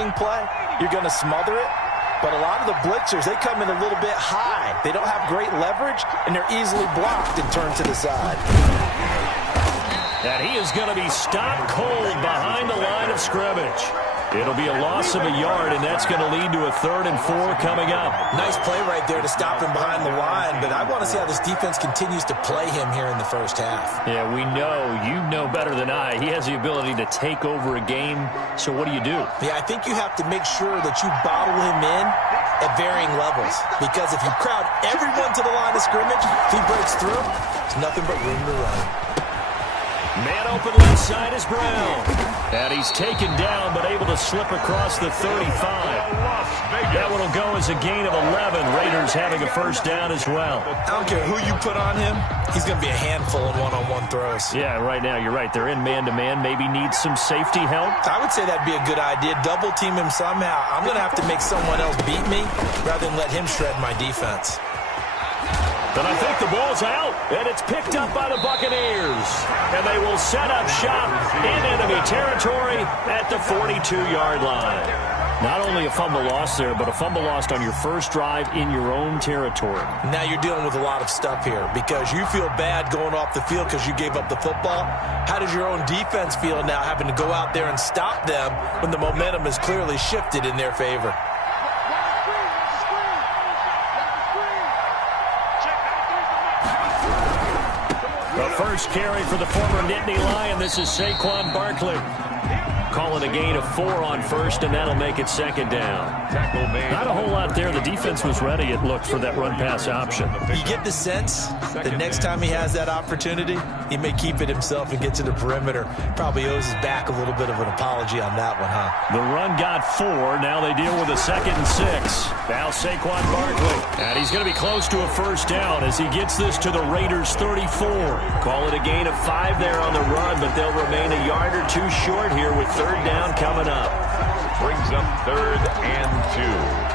running play, you're going to smother it. But a lot of the blitzers, they come in a little bit high. They don't have great leverage, and they're easily blocked and turned to the side. And he is going to be stopped cold behind the line of scrimmage. It'll be a loss of a yard, and that's going to lead to a 3rd and 4 coming up. Nice play right there to stop him behind the line, but I want to see how this defense continues to play him here in the first half. Yeah, we know. You know better than I. He has the ability to take over a game, so what do you do? Yeah, I think you have to make sure that you bottle him in at varying levels, because if you crowd everyone to the line of scrimmage, if he breaks through, there's nothing but room to run. Man open left side is Brown. And he's taken down, but able to slip across the 35. That one will go as a gain of 11. Raiders having a first down as well. I don't care who you put on him. He's going to be a handful in one-on-one throws. Yeah, right now you're right. They're in man-to-man. Maybe needs some safety help. I would say that'd be a good idea. Double team him somehow. I'm going to have to make someone else beat me rather than let him shred my defense. But I think the ball's out, and it's picked up by the Buccaneers. And they will set up shop in enemy territory at the 42-yard line. Not only a fumble loss there, but a fumble lost on your first drive in your own territory. Now you're dealing with a lot of stuff here because you feel bad going off the field because you gave up the football. How does your own defense feel now having to go out there and stop them when the momentum is clearly shifted in their favor? The first carry for the former Nittany Lion. This is Saquon Barkley. Calling a gain of 4 on first, and that'll make it 2nd down. Not a whole lot there. The defense was ready, it looked, for that run-pass option. You get the sense that next time he has that opportunity, he may keep it himself and get to the perimeter. Probably owes his back a little bit of an apology on that one, huh? The run got 4. Now they deal with a 2nd and 6. Now Saquon Barkley. And he's going to be close to a first down as he gets this to the Raiders' 34. Call it a gain of 5 there on the run, but they'll remain a yard or 2 short here with 3rd down coming up. Brings up 3rd and 2.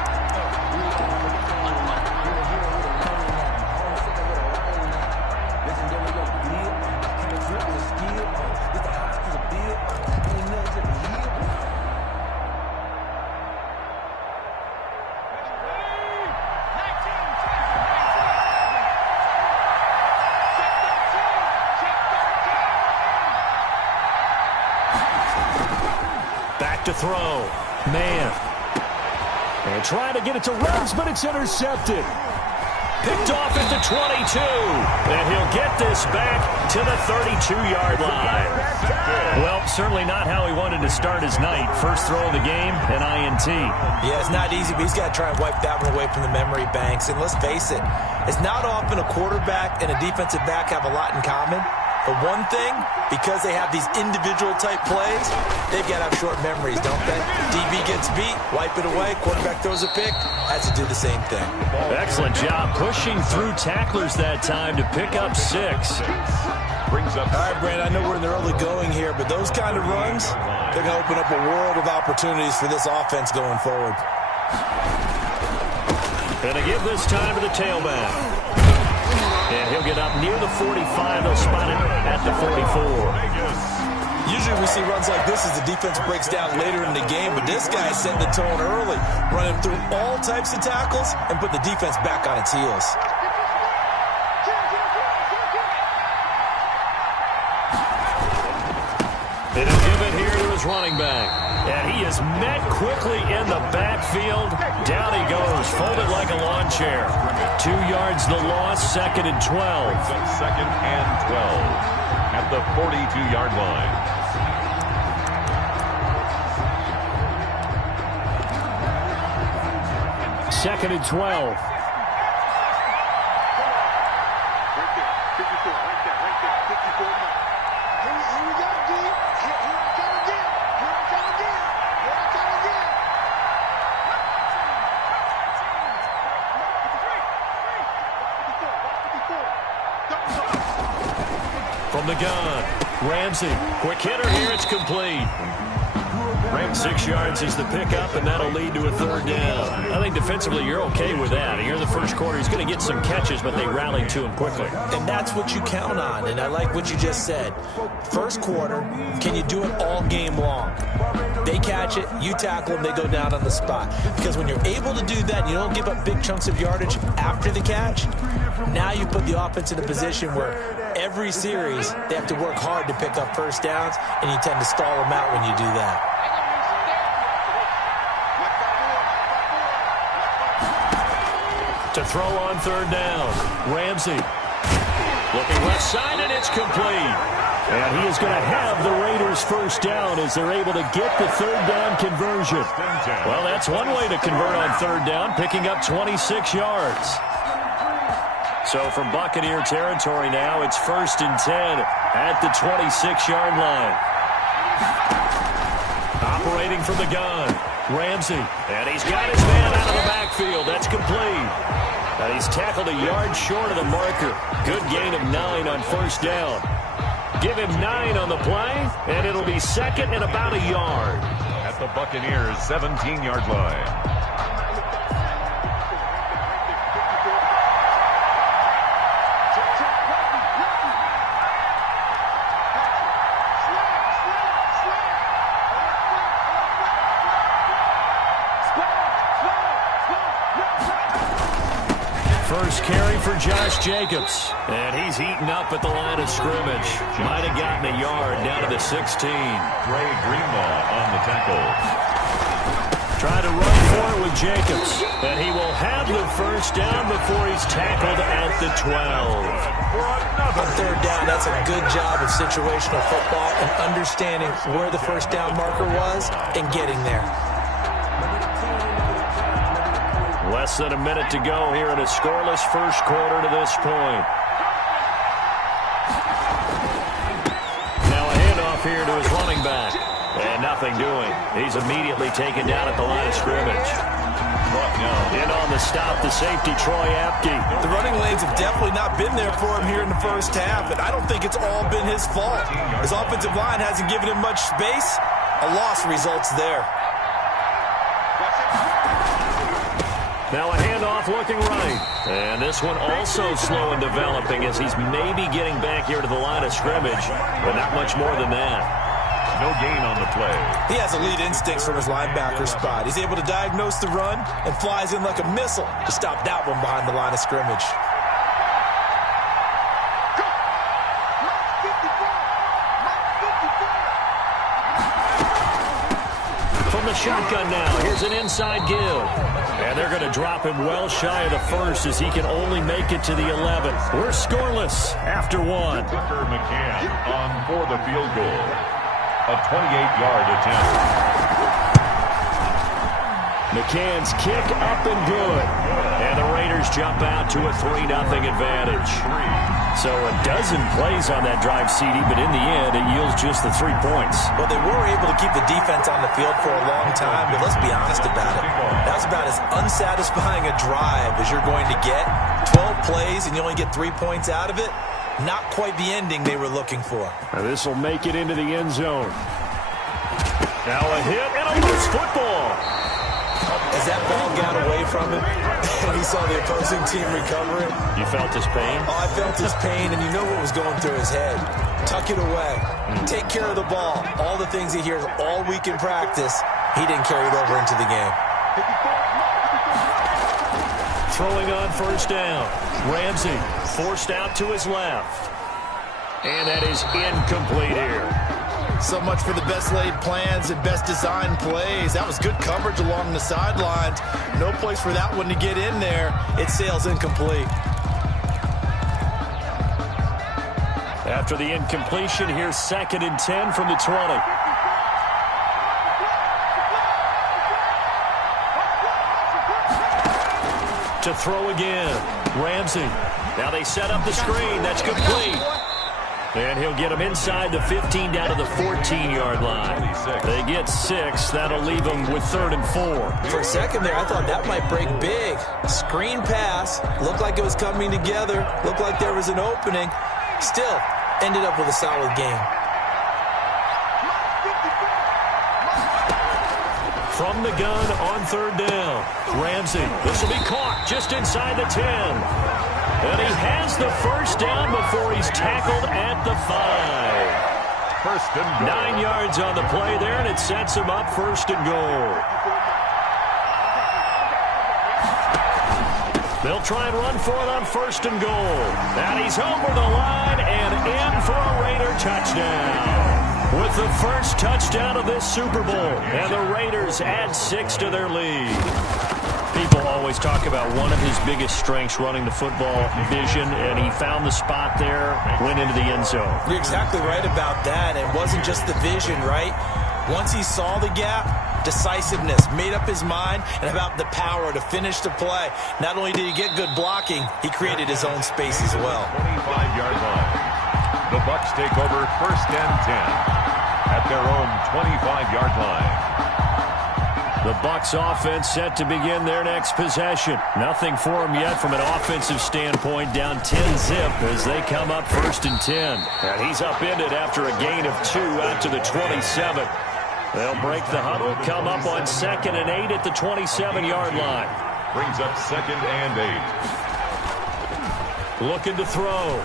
To throw. Man. And trying to get it to Ruggs, but it's intercepted. Picked off at the 22. And he'll get this back to the 32-yard line. Well, certainly not how he wanted to start his night. First throw of the game, an INT. Yeah, it's not easy, but he's got to try and wipe that one away from the memory banks. And let's face it, it's not often a quarterback and a defensive back have a lot in common. But one thing, because they have these individual-type plays, they've got to have short memories, don't they? DB gets beat, wipe it away, quarterback throws a pick, has to do the same thing. Excellent job pushing through tacklers that time to pick up 6. Brings up. All right, Brand, I know we're in the early going here, but those kind of runs, they're going to open up a world of opportunities for this offense going forward. Gonna give this time to the tailback. And he'll get up near the 45. They'll spot it at the 44. Usually we see runs like this as the defense breaks down later in the game, but this guy set the tone early, running through all types of tackles and put the defense back on its heels. And he'll give it here to his running back. And he is met quickly in the backfield. Down he goes, folded like a lawn chair. 2 yards the loss, 2nd and 12. 2nd and 12 at the 42-yard line. Second and 12. From the gun, Ramsey, quick hitter here, it's complete. 6 yards is the pickup, and that'll lead to a third down. I think defensively you're okay with that. Here in the first quarter, he's going to get some catches, but they rallied to him quickly. And that's what you count on, and I like what you just said. First quarter, can you do it all game long? They catch it, you tackle them, they go down on the spot. Because when you're able to do that, and you don't give up big chunks of yardage after the catch, now you put the offense in a position where every series they have to work hard to pick up first downs, and you tend to stall them out when you do that. To throw on third down, Ramsey. Looking left side, and it's complete. And he is going to have the Raiders first down as they're able to get the third down conversion. Well, that's one way to convert on third down, picking up 26 yards. So from Buccaneer territory now, it's 1st and 10 at the 26-yard line. Operating from the gun, Ramsey. And he's got his man out of the backfield. That's complete. And he's tackled a yard short of the marker. Good gain of 9 on first down. Give him 9 on the play, and it'll be second and about a yard. At the Buccaneers' 17-yard line. First carry for Josh Jacobs. And he's heating up at the line of scrimmage. Might have gotten a yard down to the 16. Ray Greenlaw on the tackle. Try to run for it with Jacobs. And he will have the first down before he's tackled at the 12. On third down, that's a good job of situational football and understanding where the first down marker was and getting there. Less than a minute to go here in a scoreless first quarter to this point. Now a handoff here to his running back. And nothing doing. He's immediately taken down at the line of scrimmage. In on the stop, the safety, Troy Apke. The running lanes have definitely not been there for him here in the first half, and I don't think it's all been his fault. His offensive line hasn't given him much space. A loss results there. Now a handoff looking right. And this one also slow in developing as he's maybe getting back here to the line of scrimmage, but not much more than that. No gain on the play. He has elite instincts from his linebacker spot. He's able to diagnose the run and flies in like a missile to stop that one behind the line of scrimmage. From the shotgun now, here's an inside give. And they're going to drop him well shy of the first as he can only make it to the 11. We're scoreless after one. Tucker McCann on for the field goal. A 28-yard attempt. McCann's kick up and good. And the Raiders jump out to a 3-0 advantage. So a dozen plays on that drive, CD, but in the end, it yields just the 3 points. Well, they were able to keep the defense on the field for a long time, but let's be honest about it. That's about as unsatisfying a drive as you're going to get. 12 plays and you only get 3 points out of it. Not quite the ending they were looking for. This will make it into the end zone. Now a hit and a loose football. As that ball got away from him and he saw the opposing team recover it. You felt his pain? Oh, I felt his pain, and you know what was going through his head. Tuck it away. Take care of the ball. All the things he hears all week in practice, he didn't carry it over into the game. Throwing on first down. Ramsey forced out to his left. And that is incomplete here. So much for the best laid plans and best designed plays. That was good coverage along the sidelines. No place for that one to get in there. It sails incomplete. After the incompletion, here's 2nd and 10 from the 20. To throw again. Ramsey. Now they set up the screen. That's complete. And he'll get him inside the 15 down to the 14-yard line. They get 6. That'll leave them with 3rd and 4. For a second there, I thought that might break big. Screen pass. Looked like it was coming together. Looked like there was an opening. Still, ended up with a solid game. from the gun on third down. Ramsey, this will be caught just inside the 10. And he has the first down before he's tackled at the 5. First and goal. 9 yards on the play there, and it sets him up first and goal. They'll try and run for it on first and goal. And he's over the line and in for a Raider touchdown. With the first touchdown of this Super Bowl. And the Raiders add 6 to their lead. People always talk about one of his biggest strengths running the football, vision, and he found the spot there, went into the end zone. You're exactly right about that. It wasn't just the vision, right? Once he saw the gap, decisiveness, made up his mind, and about the power to finish the play. Not only did he get good blocking, he created his own space as well. 25-yard line. The Bucs take over first and 10 at their own 25-yard line. The Bucs offense set to begin their next possession. Nothing for them yet from an offensive standpoint, down 10-zip as they come up first and 10. And he's upended after a gain of 2 out to the 27. They'll break the huddle, come up on 2nd and 8 at the 27-yard line. Brings up 2nd and 8. Looking to throw.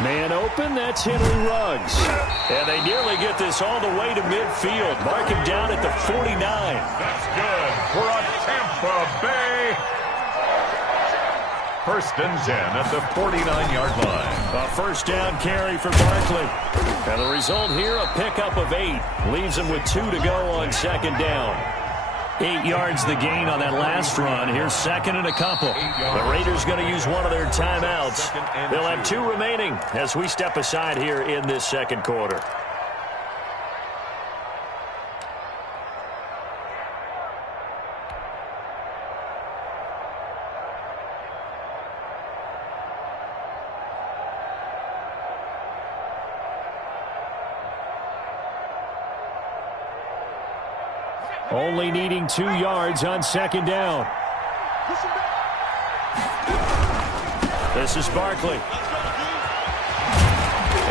Man open, that's Henry Ruggs. And they nearly get this all the way to midfield. Mark him down at the 49. That's good for a Tampa Bay. First and 10 at the 49-yard line. A first down carry for Barkley. And the result here, a pickup of 8. Leaves him with 2 to go on 2nd down. 8 yards the gain on that last run. Here's 2nd and a couple. The Raiders going to use one of their timeouts. They'll have 2 remaining as we step aside here in this second quarter. Only needing 2 yards on 2nd down. This is Barkley.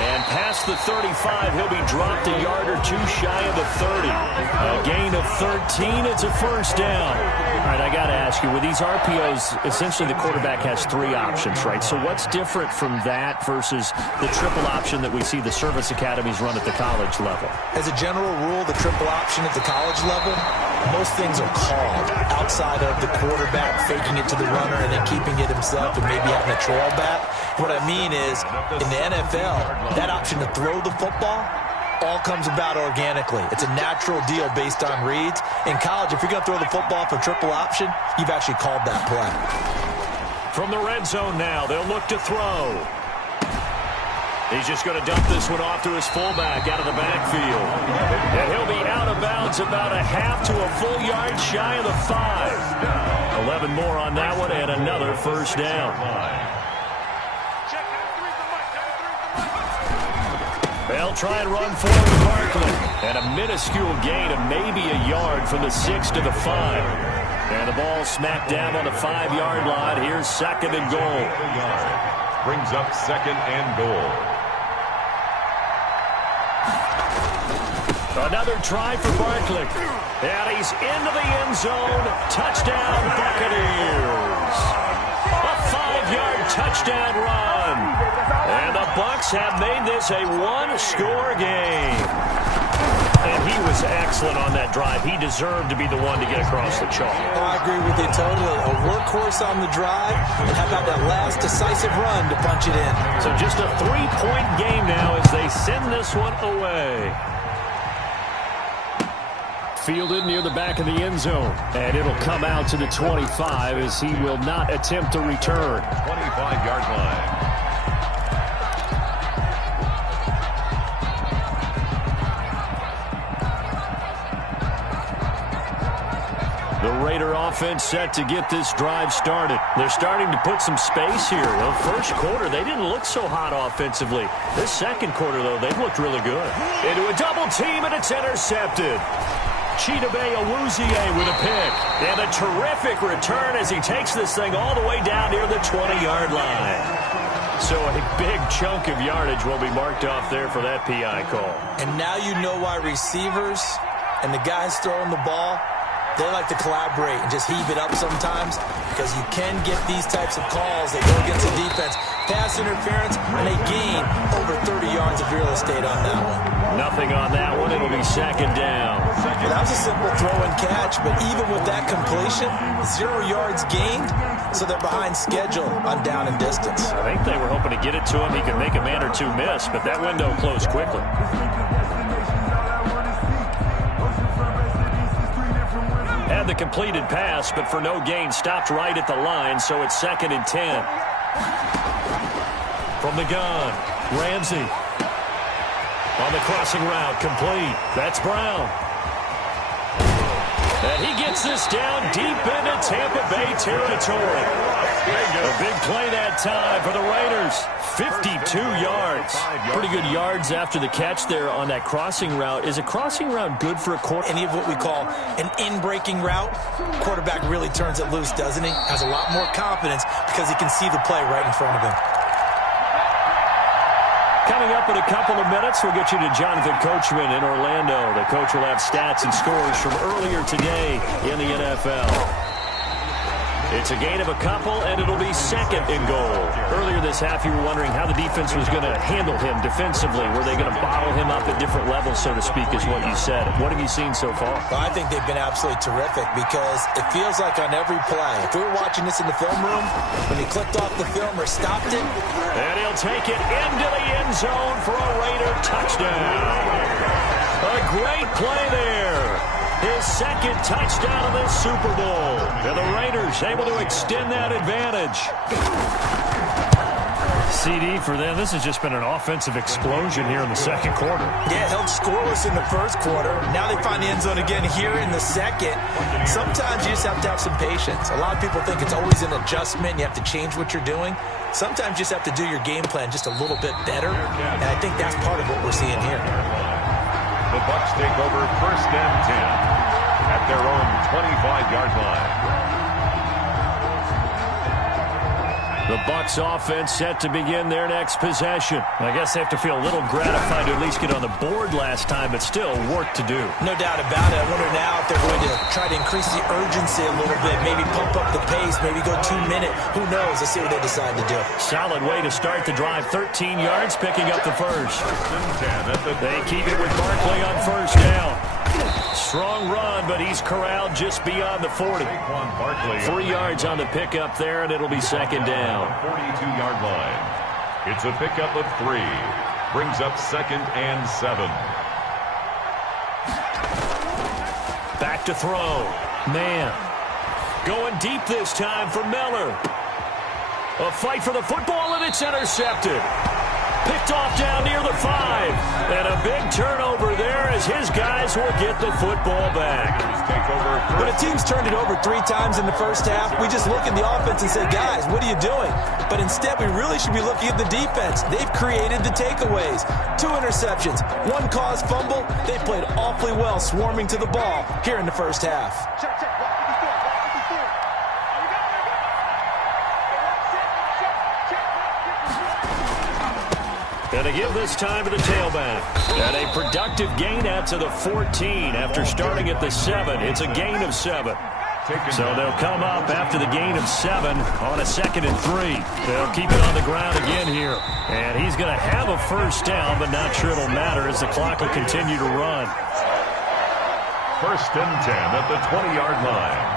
And past the 35, he'll be dropped a yard or 2 shy of the 30. A gain of 13, it's a first down. All right, I got to ask you, with these RPOs, essentially the quarterback has 3 options, right? So what's different from that versus the triple option that we see the service academies run at the college level? As a general rule, the triple option at the college level, most things are called outside of the quarterback faking it to the runner and then keeping it himself and maybe having a trail back. What I mean is, in the NFL, that option to throw the football all comes about organically. It's a natural deal based on reads. In college, if you're going to throw the football for triple option, you've actually called that play. From the red zone now, they'll look to throw. He's just going to dump this one off to his fullback out of the backfield. And he'll be out of bounds about a half to a full yard shy of the 5. 11 more on that one and another first down. They'll try and run forward with Barkley. And a minuscule gain of maybe a yard from the 6 to the 5. And the ball smacked down on the 5-yard line. Here's 2nd and goal. Brings up 2nd and goal. Another try for Barkley. And he's into the end zone. Touchdown, Buccaneers. A 5-yard touchdown run. And the Bucs have made this a 1-score game. And he was excellent on that drive. He deserved to be the one to get across the chalk. I agree with you totally. A workhorse on the drive. And how about that last decisive run to punch it in? So just a 3-point game now as they send this one away. Fielded near the back of the end zone. And it'll come out to the 25 as he will not attempt to return. 25-yard line. The Raider offense set to get this drive started. They're starting to put some space here. The first quarter, they didn't look so hot offensively. This second quarter, though, they've looked really good. Into a double team, and it's intercepted. Chidobe Awuzie with a pick. And a terrific return as he takes this thing all the way down near the 20-yard line. So a big chunk of yardage will be marked off there for that PI call. And now you know why receivers and the guys throwing the ball, they like to collaborate and just heave it up sometimes because you can get these types of calls that go against the defense. Pass interference, and they gain over 30 yards of real estate on that one. Nothing on that one. It'll be second down. Well, that was a simple throw and catch, but even with that completion, 0 yards gained, so they're behind schedule on down and distance. I think they were hoping to get it to him. He could make a man or two miss, but that window closed quickly. Had the completed pass, but for no gain, stopped right at the line, so it's 2nd and 10. From the gun, Ramsey. On the crossing route, complete. That's Brown. And he gets this down deep into Tampa Bay territory. A big play that time for the Raiders. 52 yards. Pretty good yards after the catch there on that crossing route. Is a crossing route good for a quarter? Any of what we call an in-breaking route, quarterback really turns it loose, doesn't he? Has a lot more confidence because he can see the play right in front of him. Coming up in a couple of minutes, we'll get you to Jonathan Coachman in Orlando. The coach will have stats and scores from earlier today in the NFL. It's a gain of a couple, and it'll be 2nd and goal. Earlier this half, you were wondering how the defense was going to handle him defensively. Were they going to bottle him up at different levels, so to speak, is what you said. What have you seen so far? Well, I think they've been absolutely terrific because it feels like on every play, if we were watching this in the film room, when he clicked off the film or stopped it, and he'll take it into the end zone for a Raider touchdown. A great play there. His 2nd touchdown of this Super Bowl. And the Raiders able to extend that advantage. CD for them. This has just been an offensive explosion here in the 2nd quarter. Yeah, held scoreless in the 1st quarter. Now they find the end zone again here in the 2nd. Sometimes you just have to have some patience. A lot of people think it's always an adjustment. You have to change what you're doing. Sometimes you just have to do your game plan just a little bit better. And I think that's part of what we're seeing here. The Bucs take over 1st and 10 at their own 25-yard line. The Bucs offense set to begin their next possession. I guess they have to feel a little gratified to at least get on the board last time, but still work to do. No doubt about it. I wonder now if they're going to try to increase the urgency a little bit, maybe pump up the pace, maybe go 2-minute. Who knows? Let's see what they decide to do. Solid way to start the drive. 13 yards, picking up the first. They keep it with Barkley on 1st down. Strong run, but he's corralled just beyond the 40. 3 yards on the pickup there, and it'll be 2nd down. 42-yard line. It's a pickup of 3. Brings up 2nd and 7. Back to throw. Man. Going deep this time for Miller. A fight for the football, and it's intercepted. Picked off down near the 5. And a big turnover there as his guys will get the football back. When a team's turned it over 3 times in the 1st half, we just look at the offense and say, guys, what are you doing? But instead, we really should be looking at the defense. They've created the takeaways. 2 interceptions, 1 caused fumble. They played awfully well swarming to the ball here in the 1st half. And to give this time to the tailback. And a productive gain out to the 14 after starting at the 7. It's a gain of 7. So they'll come up after the gain of 7 on a 2nd and 3. They'll keep it on the ground again here. And he's going to have a 1st down, but not sure it'll matter as the clock will continue to run. 1st and 10 at the 20-yard line.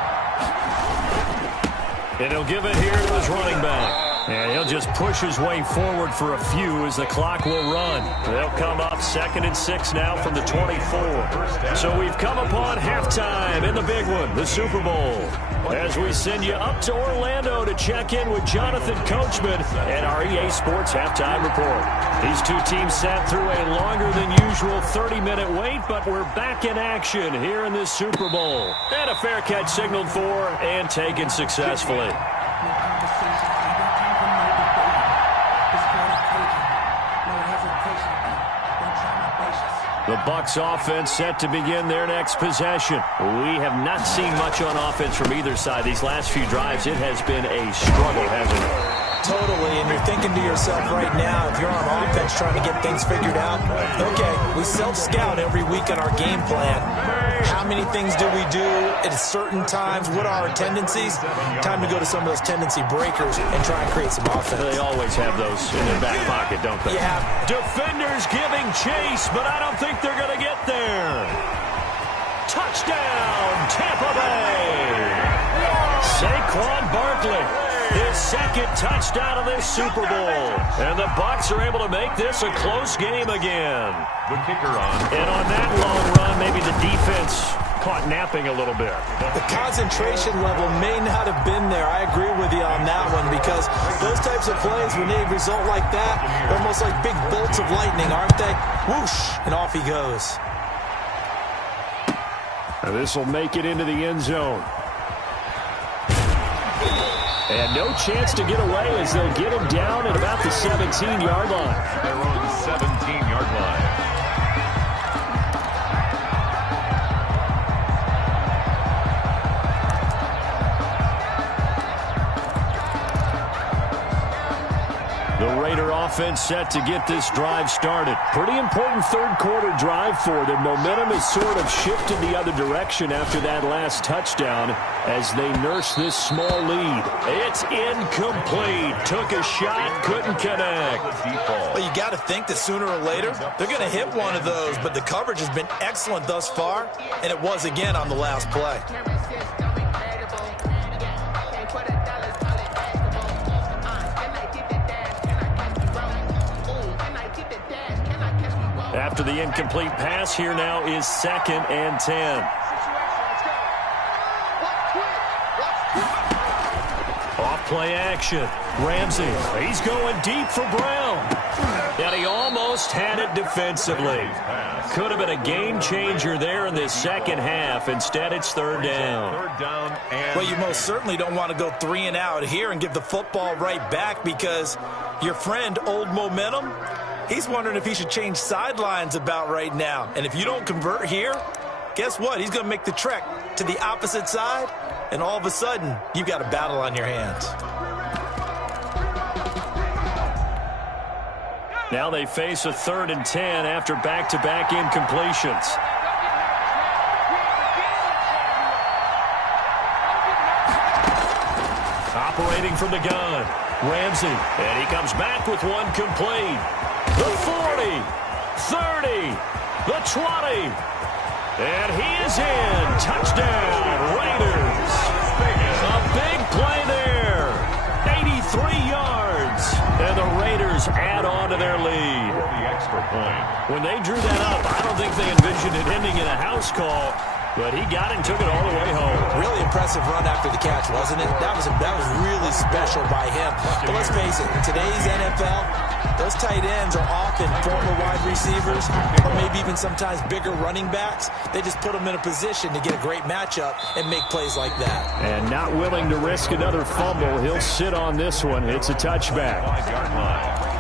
And he'll give it here to his running back. And he'll just push his way forward for a few as the clock will run. They'll come up 2nd and 6 now from the 24. So we've come upon halftime in the big one, the Super Bowl. As we send you up to Orlando to check in with Jonathan Coachman and our EA Sports Halftime Report. These two teams sat through a longer than usual 30-minute wait, but we're back in action here in this Super Bowl. And a fair catch signaled for and taken successfully. The Bucs offense set to begin their next possession. We have not seen much on offense from either side. These last few drives, it has been a struggle, hasn't it? Totally, and you're thinking to yourself right now, if you're on offense trying to get things figured out, okay, we self-scout every week on our game plan. How many things do we do at certain times? What are our tendencies? Time to go to some of those tendency breakers and try and create some offense. They always have those in their back pocket, don't they? Yeah. Defenders giving chase, but I don't think they're going to get there. Touchdown, Tampa Bay. Saquon Barkley, his second touchdown of this Super Bowl. And the Bucs are able to make this a close game again. The kicker on. And on that long run, maybe the defense caught napping a little bit. The concentration level may not have been there. I agree with you on that one, because those types of plays, when they result like that, they're almost like big bolts of lightning, aren't they? Whoosh, and off he goes. This will make it into the end zone. And no chance to get away as they'll get him down at about the 17-yard line. Their own 17-yard line. The Raider offense set to get this drive started. Pretty important third-quarter drive for them. Momentum has sort of shifted the other direction after that last touchdown as they nurse this small lead. It's incomplete. Took a shot, couldn't connect. Well, you got to think that sooner or later they're going to hit one of those, but the coverage has been excellent thus far, and it was again on the last play. After the incomplete pass, here now is 2nd and 10. Off play action. Ramsey, he's going deep for Brown. And he almost had it defensively. Could have been a game changer there in this second half. Instead, it's third down. Well, you most certainly don't want to go 3 and out here and give the football right back, because your friend, Old Momentum, he's wondering if he should change sidelines about right now. And if you don't convert here, guess what? He's going to make the trek to the opposite side, and all of a sudden, you've got a battle on your hands. Now they face a 3rd and 10 after back-to-back incompletions. Operating from the gun, Ramsey, and he comes back with one complete. The 40, 30, the 20, and he is in. Touchdown, Raiders. A big play there. 83 yards, and the Raiders add on to their lead. The extra point. When they drew that up, I don't think they envisioned it ending in a house call, but he got it and took it all the way home. Really impressive run after the catch, wasn't it? That was really special by him. But let's face it, in today's NFL, those tight ends are often former wide receivers, or maybe even sometimes bigger running backs. They just put them in a position to get a great matchup and make plays like that. And not willing to risk another fumble, he'll sit on this one. It's a touchback. 5-yard line.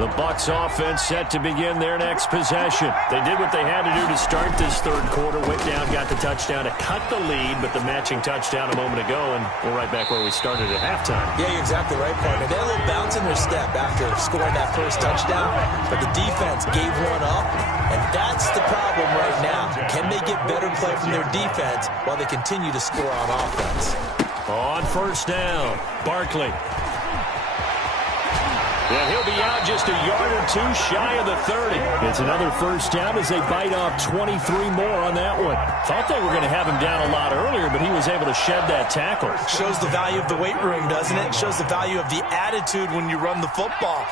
The Bucs offense set to begin their next possession. They did what they had to do to start this third quarter. Went down, got the touchdown to cut the lead, but the matching touchdown a moment ago, and we're right back where we started at halftime. Yeah, you're exactly right, partner. They had a little bounce in their step after scoring that first touchdown, but the defense gave one up, and that's the problem right now. Can they get better play from their defense while they continue to score on offense? On first down, Barkley. And he'll be out just a yard or two shy of the 30. It's another first down as they bite off 23 more on that one. Thought they were going to have him down a lot earlier, but he was able to shed that tackle. Shows the value of the weight room, doesn't it? Shows the value of the attitude when you run the football.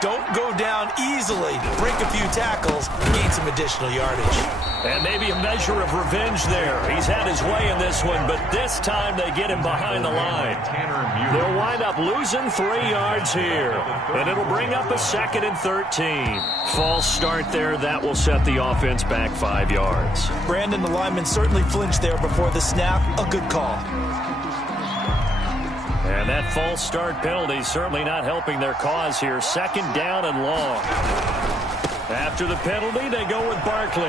Don't go down easily. Break a few tackles, gain some additional yardage. And maybe a measure of revenge there. He's had his way in this one, but this time they get him behind the line. They'll wind up losing 3 yards here. And it'll bring up a 2nd and 13. False start there. That will set the offense back 5 yards. Brandon, the lineman certainly flinched there before the snap. A good call. And that false start penalty certainly not helping their cause here. 2nd down and long. After the penalty, they go with Barkley.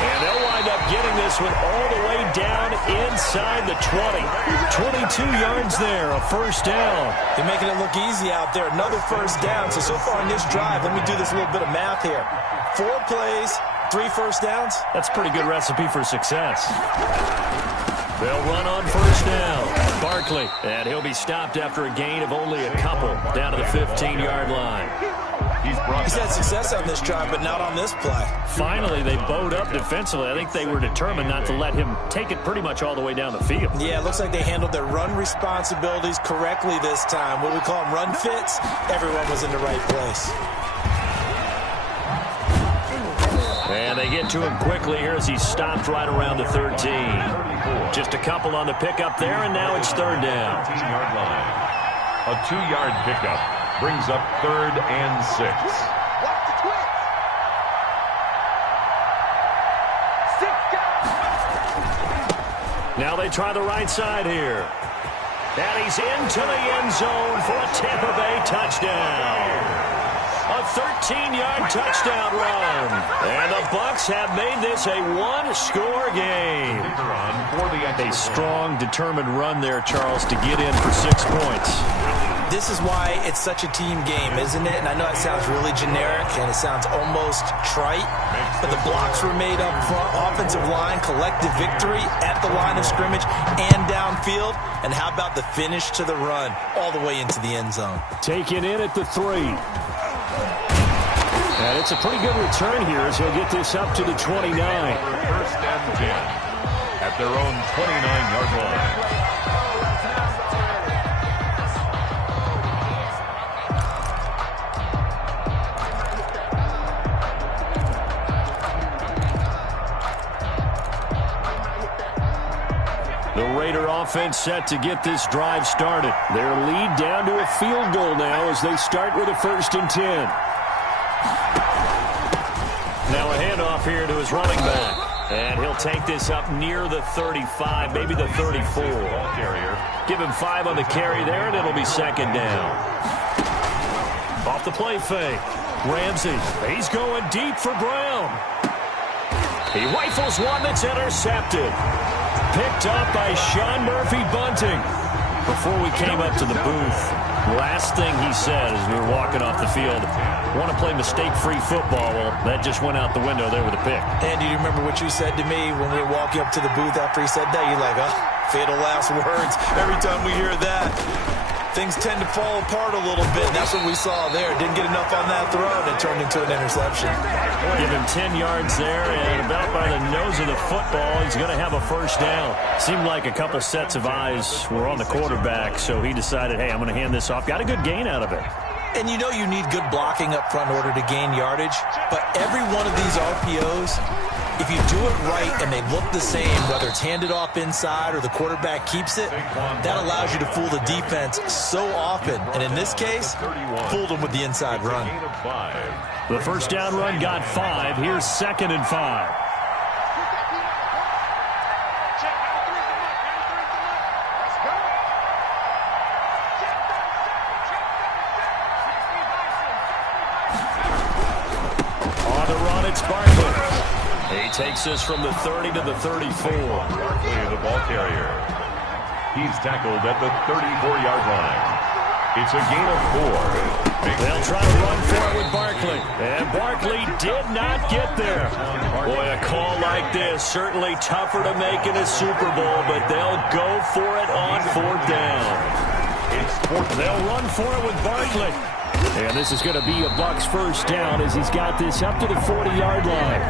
And And they'll wind up getting this one all the way down inside the 20. 22 yards there, a first down. They're making it look easy out there. Another first down. So far in this drive, let me do this little bit of math here. 4 plays, 3 first downs. That's a pretty good recipe for success. They'll run on first down. Barkley, and he'll be stopped after a gain of only a couple down to the 15-yard line. He's had success on this drive, but not on this play. Finally, they bowed up defensively. I think they were determined not to let him take it pretty much all the way down the field. Yeah, it looks like they handled their run responsibilities correctly this time. What we call them run fits, everyone was in the right place. And they get to him quickly here as he's stopped right around the 13. Just a couple on the pickup there, and now it's third down. 15-yard line. A 2-yard pickup brings up 3rd and 6. Now they try the right side here. And he's into the end zone for a Tampa Bay touchdown. A 13-yard touchdown run. And the Bucs have made this a one-score game. A strong, determined run there, Charles, to get in for 6 points. This is why it's such a team game, isn't it? And I know it sounds really generic and it sounds almost trite, but the blocks were made up front, offensive line, collective victory at the line of scrimmage and downfield. And how about the finish to the run all the way into the end zone? Taken in at the 3. And it's a pretty good return here as he'll get this up to the 29. 1st and 10 at their own 29-yard line. The Raider offense set to get this drive started. Their lead down to a field goal now as they start with a 1st and 10. Now a handoff here to his running back. And he'll take this up near the 35, maybe the 34. Give him 5 on the carry there, and it'll be 2nd down. Off the play fake. Ramsey, he's going deep for Brown. He rifles one that's intercepted. Picked up by Sean Murphy-Bunting. Before we came up to the booth, last thing he said as we were walking off the field, want to play mistake-free football. Well, that just went out the window there with a pick. And do you remember what you said to me when we were walking up to the booth after he said that? You're like, oh, fatal last words. Every time we hear that, things tend to fall apart a little bit. And that's what we saw there. Didn't get enough on that throw, and it turned into an interception. Give him 10 yards there, and about by the nose of the football, he's going to have a first down. Seemed like a couple sets of eyes were on the quarterback, so he decided, hey, I'm going to hand this off. Got a good gain out of it. And you know you need good blocking up front in order to gain yardage, but every one of these RPOs, if you do it right and they look the same, whether it's handed off inside or the quarterback keeps it, that allows you to fool the defense so often. And in this case, fooled them with the inside run. The first down run got 5. Here's 2nd and 5. On the run, it's Barkley. He takes us from the 30 to the 34. Barkley, the ball carrier. He's tackled at the 34-yard line. It's a gain of 4. They'll try to run for it with Barkley. And Barkley did not get there. Boy, a call like this, certainly tougher to make in a Super Bowl, but they'll go for it on 4th down. They'll run for it with Barkley. And this is going to be a Bucs first down as he's got this up to the 40-yard line.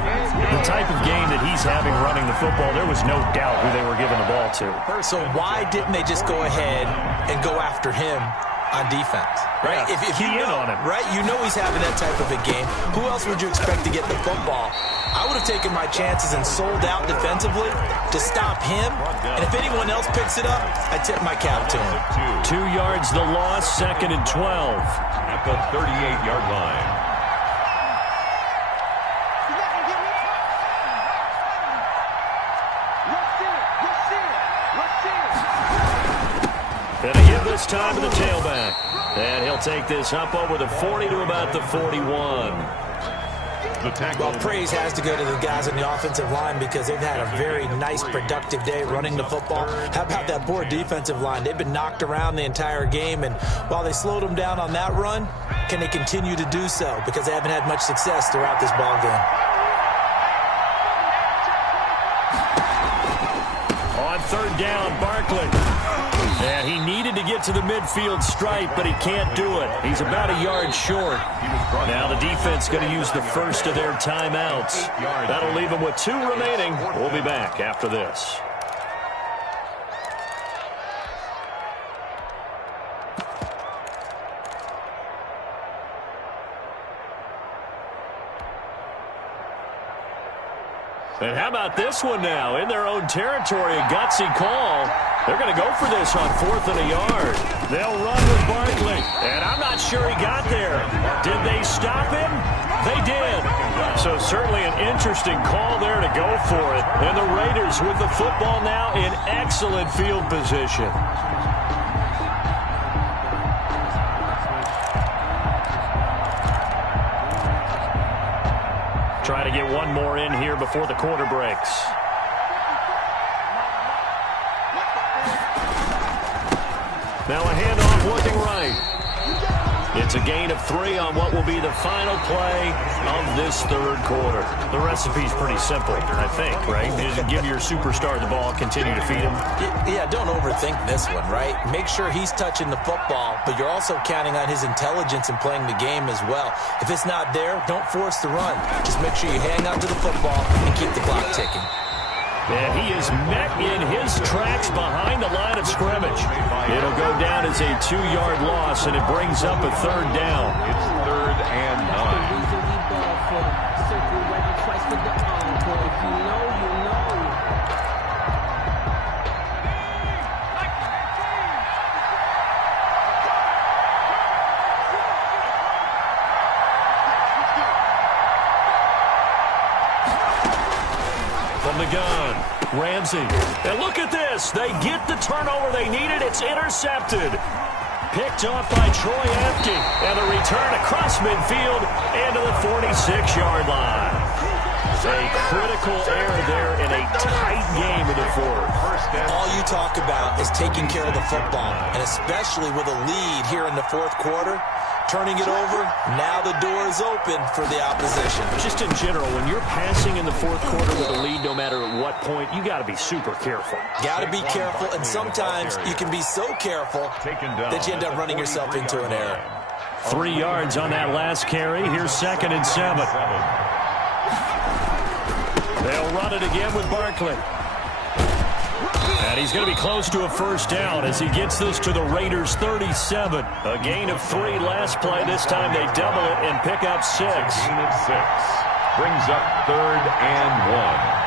The type of game that he's having running the football, there was no doubt who they were giving the ball to. So why didn't they just go ahead and go after him on defense, right? Yeah, if you know, on him, right? You know he's having that type of a game. Who else would you expect to get the football? I would have taken my chances and sold out defensively to stop him. And if anyone else picks it up, I tip my cap to him. 2 yards the loss, 2nd and 12. At the 38-yard line. And a give this time to the tailback. And he'll take this up over the 40 to about the 41. The tackle. Well, praise has to go to the guys on the offensive line because they've had a very nice, productive day running the football. How about that poor defensive line? They've been knocked around the entire game, and while they slowed them down on that run, can they continue to do so? Because they haven't had much success throughout this ball game. On third down, Barkley. And he needed to get to the midfield stripe, but he can't do it. He's about a yard short. Now the defense going to use the first of their timeouts. That'll leave them with 2 remaining. We'll be back after this. And how about this one now? In their own territory, a gutsy call. They're going to go for this on 4th and a yard. They'll run with Barkley. And I'm not sure he got there. Did they stop him? They did. So certainly an interesting call there to go for it. And the Raiders with the football now in excellent field position. Try to get one more in here before the quarter breaks. Now a handoff looking right. It's a gain of 3 on what will be the final play of this third quarter. The recipe's pretty simple, I think, right? You just give your superstar the ball, continue to feed him. Yeah, don't overthink this one, right? Make sure he's touching the football, but you're also counting on his intelligence in playing the game as well. If it's not there, don't force the run. Just make sure you hang on to the football and keep the clock ticking. And he is met in his tracks behind the line of scrimmage. It'll go down as a 2-yard loss, and it brings up a third down. It's 3rd and 9. From the gun, Ramsey. And look at this. They get the turnover they needed. It's intercepted. Picked off by Troy Apke. And the return across midfield and to the 46-yard line. A critical error there in a tight game in the 4th. All you talk about is taking care of the football, and especially with a lead here in the 4th quarter. Turning it over, now the door is open for the opposition. Just in general, when you're passing in the 4th quarter with a lead, no matter at what point, you got to be super careful. Got to be careful, and sometimes you can be so careful that you end up running yourself into an error. 3 yards on that last carry. Here's 2nd and 7. They'll run it again with Barkley. And he's going to be close to a first down as he gets this to the Raiders' 37. A gain of 3 last play. This time they double it and pick up 6. A gain of 6. Brings up 3rd and 1.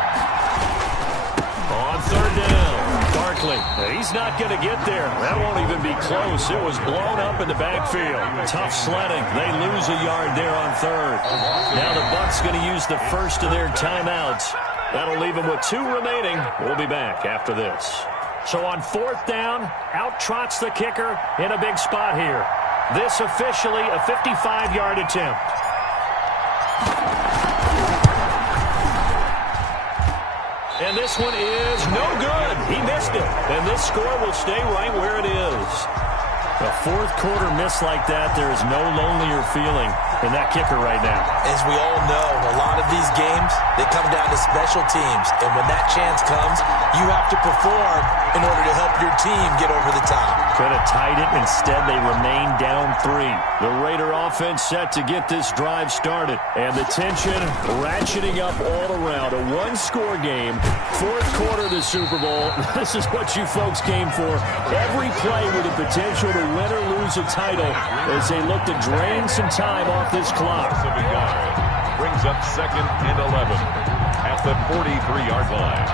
On 3rd down, Barkley. He's not going to get there. That won't even be close. It was blown up in the backfield. Tough sledding. They lose a yard there on 3rd. Now the Bucs going to use the first of their timeouts. That'll leave them with 2 remaining. We'll be back after this. So on 4th down, out trots the kicker in a big spot here. This officially a 55-yard attempt. And this one is no good. He missed it. And this score will stay right where it is. A 4th quarter miss like that, there is no lonelier feeling than that kicker right now. As we all know, a lot of these games, they come down to special teams. And when that chance comes, you have to perform in order to help your team get over the top. Could have tied it. Instead, they remain down 3. The Raider offense set to get this drive started. And the tension ratcheting up all around. A 1-score game. 4th quarter of the Super Bowl. This is what you folks came for. Every play with the potential to win or lose a title as they look to drain some time off this clock. Brings up 2nd and 11 at the 43-yard line.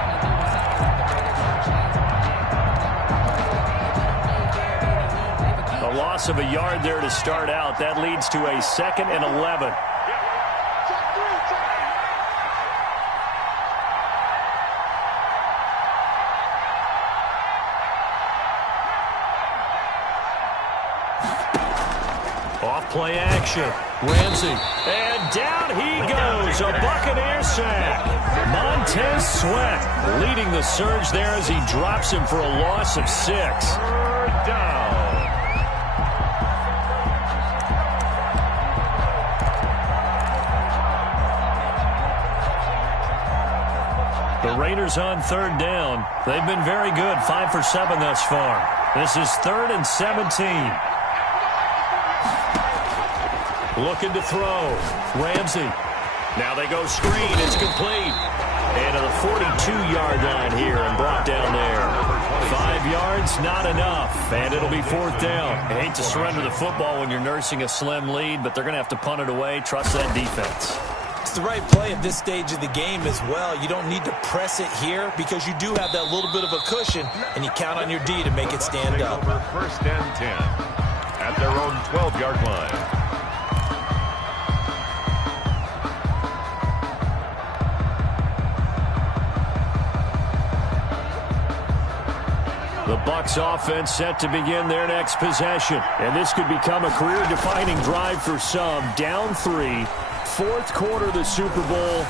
A loss of a yard there to start out. That leads to a 2nd and 11. Off play action. Ramsey. And down he goes. A Buccaneer sack. Montez Sweat leading the surge there as he drops him for a loss of 6. Third down. The Raiders on third down. They've been very good, 5 for 7 thus far. This is 3rd and 17. Looking to throw. Ramsey. Now they go screen. It's complete. And to the 42-yard line here and brought down there. 5 yards, not enough. And it'll be 4th down. I hate to surrender the football when you're nursing a slim lead, but they're going to have to punt it away. Trust that defense. It's the right play at this stage of the game as well. You don't need to press it here because you do have that little bit of a cushion, and you count on your D to make it stand up. Over 1st and 10 at their own 12-yard line. The Bucs offense set to begin their next possession. And this could become a career-defining drive for some. Down 3. 4th quarter of the Super Bowl.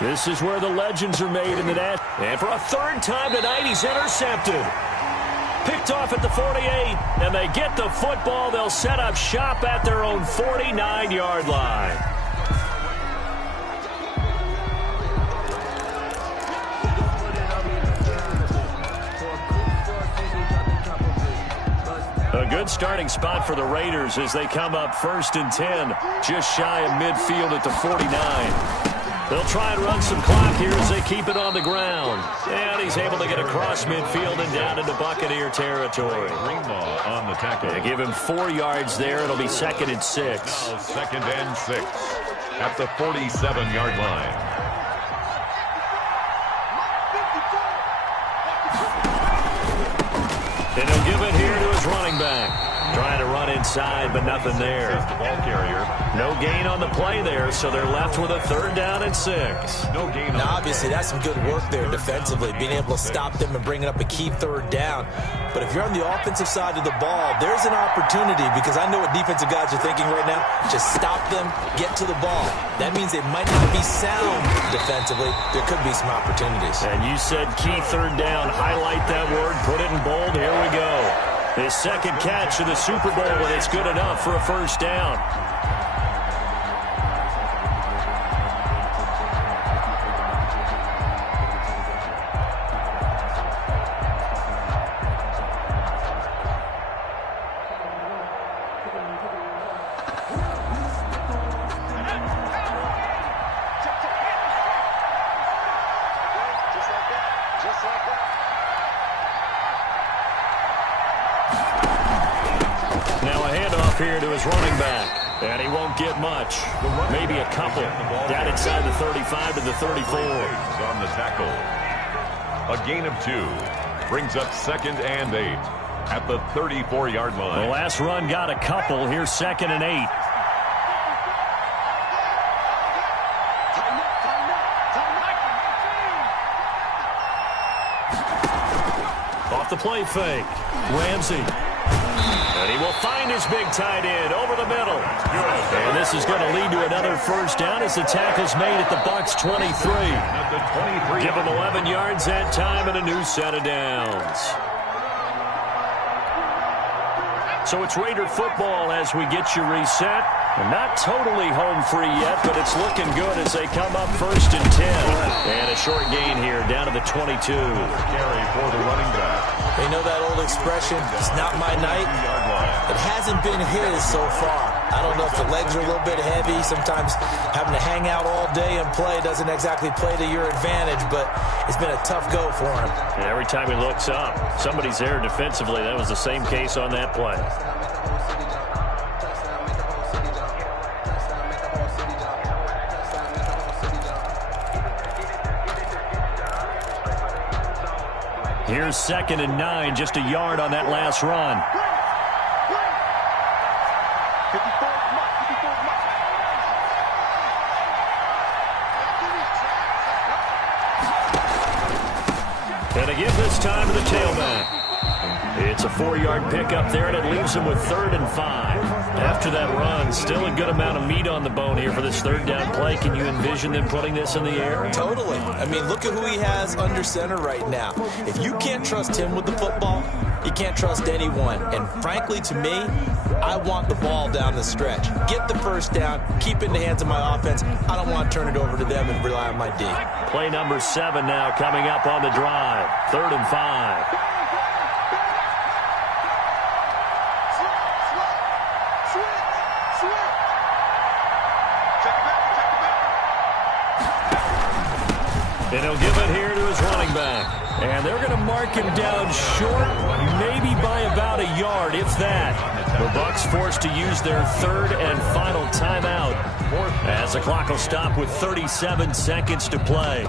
This is where the legends are made in the net. And for a 3rd time tonight, he's intercepted. Picked off at the 48, and they get the football. They'll set up shop at their own 49-yard line. A good starting spot for the Raiders as they come up 1st and 10, just shy of midfield at the 49. They'll try and run some clock here as they keep it on the ground. And he's able to get across midfield and down into Buccaneer territory. Greenlaw on the tackle. They give him 4 yards there. It'll be 2nd and 6. 2nd and 6 at the 47-yard line. And he'll give it here to his running back. Trying to run inside, but nothing there. The ball carrier. No gain on the play there, so they're left with a 3rd down and 6. No gain. Now, obviously, that's some good work there defensively, being able to stop them and bringing up a key 3rd down. But if you're on the offensive side of the ball, there's an opportunity because I know what defensive guys are thinking right now. Just stop them, get to the ball. That means they might not be sound defensively. There could be some opportunities. And you said key 3rd down. Highlight that word. Put it in bold. Here we go. His 2nd catch of the Super Bowl, and it's good enough for a 1st down. Here to his running back, and he won't get much. Maybe a couple. Down inside the 35 to the 34. On the tackle. A gain of 2 brings up 2nd and 8 at the 34-yard line. The last run got a couple. Here's 2nd and 8. Off the play fake. Ramsey. And he will find his big tight end over the middle. And this is going to lead to another 1st down as the tackle's made at the Bucs 23. Give him 11 yards that time and a new set of downs. So it's Raider football as we get you reset. Not totally home free yet, but it's looking good as they come up 1st and 10. And a short gain here down to the 22. Carry for the running back. They know that old expression, it's not my night. It hasn't been his so far. I don't know if the legs are a little bit heavy. Sometimes having to hang out all day and play doesn't exactly play to your advantage, but it's been a tough go for him. And every time he looks up, somebody's there defensively. That was the same case on that play. Here's 2nd and 9, just a yard on that last run. And again this time to the tailback. It's a 4-yard pickup there, and it leaves him with 3rd and 5. After that run, still a good amount of meat on the bone here for this 3rd down play. Can you envision them putting this in the air? Totally. I mean, look at who he has under center right now. If you can't trust him with the football, you can't trust anyone. And frankly, to me, I want the ball down the stretch. Get the first down, keep it in the hands of my offense. I don't want to turn it over to them and rely on my D. Play number 7 now coming up on the drive. 3rd and 5. And he'll give it here to his running back. And they're going to mark him down short, maybe by about a yard, if that. The Bucs forced to use their 3rd and final timeout as the clock will stop with 37 seconds to play.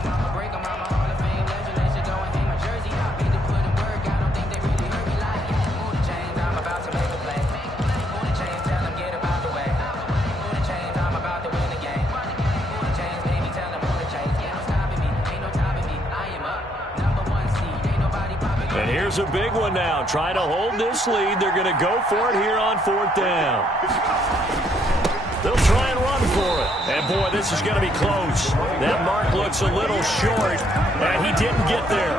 And here's a big one now. Trying to hold this lead. They're going to go for it here on 4th down. They'll try and run for it. And, boy, this is going to be close. That mark looks a little short, and he didn't get there.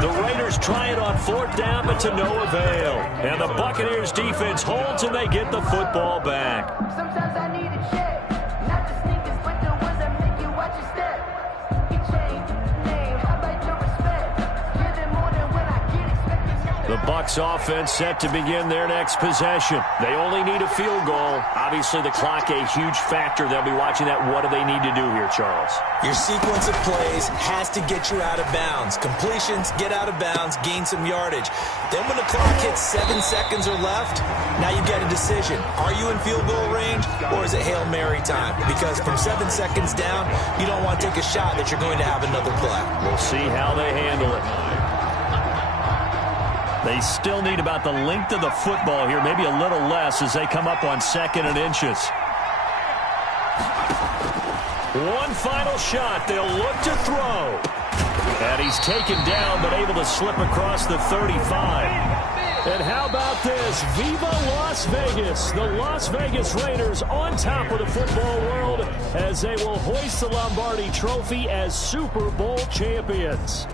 The Raiders try it on 4th down, but to no avail. And the Buccaneers defense holds, and they get the football back. Sometimes I need a check. Not the sneakers, but the ones that make you watch your step. You change your name. How about your respect? Give it more than when I get expected. The Bucs offense set to begin their next possession. They only need a field goal. Obviously, the clock a huge factor. They'll be watching that. What do they need to do here, Charles? Your sequence of plays has to get you out of bounds. Completions, get out of bounds, gain some yardage. Then when the clock hits 7 seconds or left, now you get a decision. Are you in field goal range, or is it Hail Mary time? Because from 7 seconds down, you don't want to take a shot that you're going to have another play. We'll see how they handle it. They still need about the length of the football here, maybe a little less as they come up on 2nd and inches. One final shot. They'll look to throw. And he's taken down, but able to slip across the 35. And how about this? Viva Las Vegas. The Las Vegas Raiders on top of the football world as they will hoist the Lombardi Trophy as Super Bowl champions.